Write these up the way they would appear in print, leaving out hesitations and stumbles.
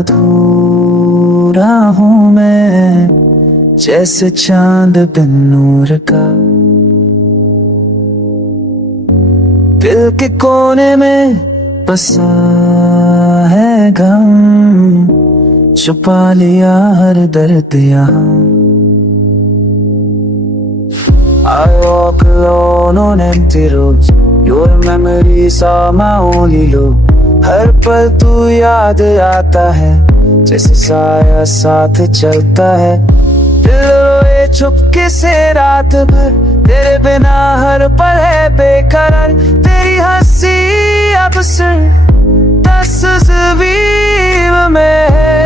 अधूरा हूँ मैं, जैसे चांद बिन नूर का। दिल के कोने में बसा है गम, छुपा लिया हर दर्द यहाँ। I walk alone on empty roads, your memories are my only loop। हर पल तू याद आता है, जैसे साया साथ चलता है। दिल रोए चुपके से रात भर, तेरे बिना हर पल है बेकरार। तेरी हंसी अब सिर्फ तस्वीर में है,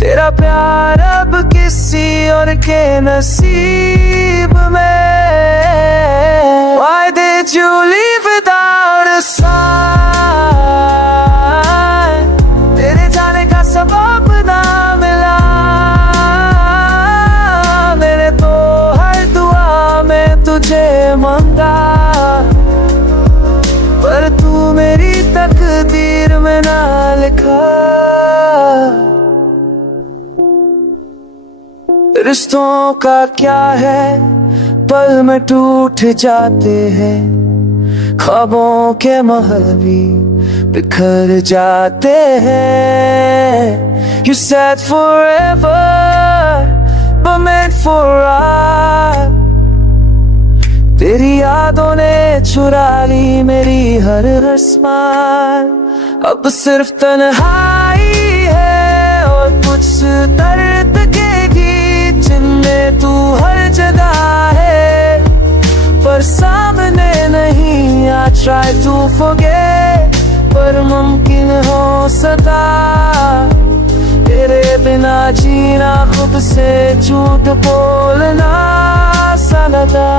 तेरा प्यार अब किसी और के नसीब में। Why did you leave without a sign? तेरे जाने का सबब ना मिला, मैंने तो हर दुआ में तुझे मांगा, पर तू मेरी तकदीर में ना लिखा। रिश्तों का क्या है, पल में टूट जाते हैं, ख्वाबों के महल भी बिखर जाते हैं। You said forever, but meant for us। तेरी यादों ने चुरा ली मेरी हर स्माइल, अब सिर्फ तन्हाई है और कुछ दर्द के गीत जिनमें तू हर जगह है, पर सामने नहीं। I try to forget, पर मुमकिन हो सका, तेरे बिना जीना खुद से झूठ बोलना सा लगा।